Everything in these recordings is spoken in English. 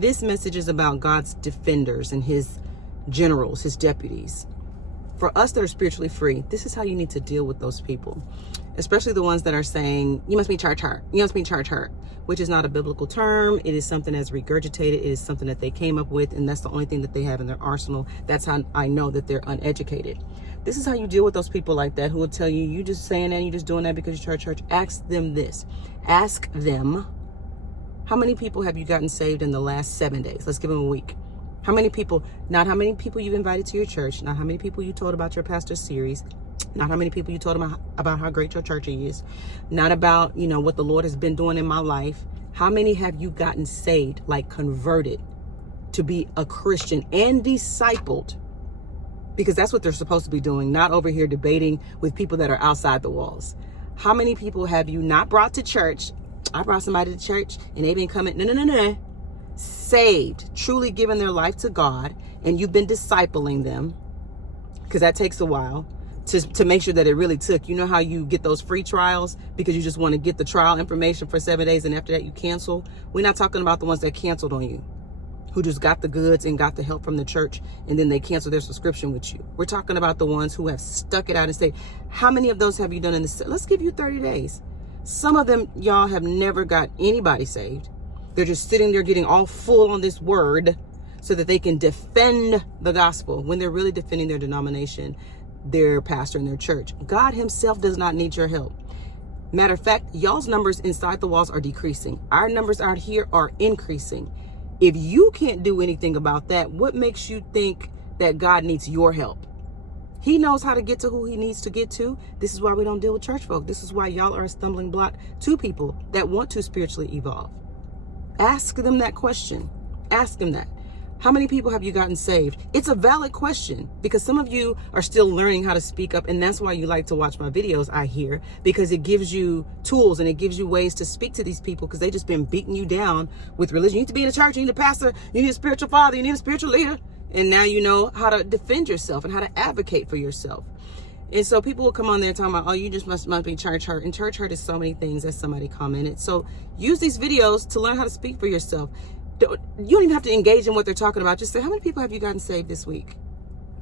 This message is about God's defenders and his generals, his deputies. For us that are spiritually free, this is how you need to deal with those people, especially the ones that are saying, you must be church hurt, you must be church hurt, which is not a biblical term. It is something that's regurgitated. It is something that they came up with, and that's the only thing that they have in their arsenal. That's how I know that they're uneducated. This is how you deal with those people like that who will tell you, you just saying that, you just doing that because you're church. Ask them this. Ask them, how many people have you gotten saved in the last 7 days? Let's give them a week. How many people, not how many people you've invited to your church, not how many people you told about your pastor's series, not how many people you told about how great your church is, not about, what the Lord has been doing in my life. How many have you gotten saved, like converted to be a Christian and discipled? Because that's what they're supposed to be doing, not over here debating with people that are outside the walls. How many people have you not brought to church? I brought somebody to church and they've been coming, no. Saved, truly giving their life to God, and you've been discipling them, because that takes a while to make sure that it really took. You know how you get those free trials because you just want to get the trial information for 7 days and after that you cancel? We're not talking about the ones that canceled on you, who just got the goods and got the help from the church and then they cancel their subscription with you. We're talking about the ones who have stuck it out and stayed. How many of those have you done in this? Let's give you 30 days. Some of them, y'all, have never got anybody saved. They're just sitting there getting all full on this word so that they can defend the gospel when they're really defending their denomination, their pastor, and their church. God himself does not need your help. Matter of fact, y'all's numbers inside the walls are decreasing. Our numbers out here are increasing. If you can't do anything about that, what makes you think that God needs your help? He knows how to get to who he needs to get to. This is why we don't deal with church folk. This is why y'all are a stumbling block to people that want to spiritually evolve. Ask them that question. Ask them that. How many people have you gotten saved? It's a valid question because some of you are still learning how to speak up, and that's why you like to watch my videos, I hear, because it gives you tools and it gives you ways to speak to these people because they just been beating you down with religion. You need to be in a church, you need a pastor, you need a spiritual father, you need a spiritual leader. And now you know how to defend yourself and how to advocate for yourself. And so people will come on there talking about, oh, you just must be church hurt. And church hurt is so many things, as somebody commented. So use these videos to learn how to speak for yourself. You don't even have to engage in what they're talking about. Just say, how many people have you gotten saved this week?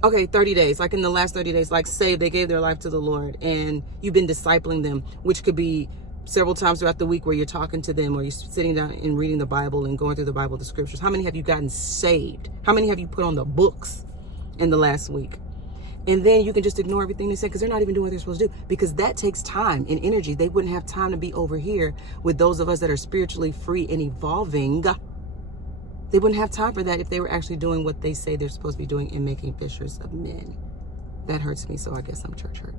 Okay, 30 days, like in the last 30 days, like saved, they gave their life to the Lord and you've been discipling them, which could be several times throughout the week where you're talking to them or you're sitting down and reading the Bible and going through the Bible, the scriptures. How many have you gotten saved? How many have you put on the books in the last week? And then you can just ignore everything they say because they're not even doing what they're supposed to do, because that takes time and energy. They wouldn't have time to be over here with those of us that are spiritually free and evolving. They wouldn't have time for that if they were actually doing what they say they're supposed to be doing and making fishers of men. That hurts me, so I guess I'm church hurt.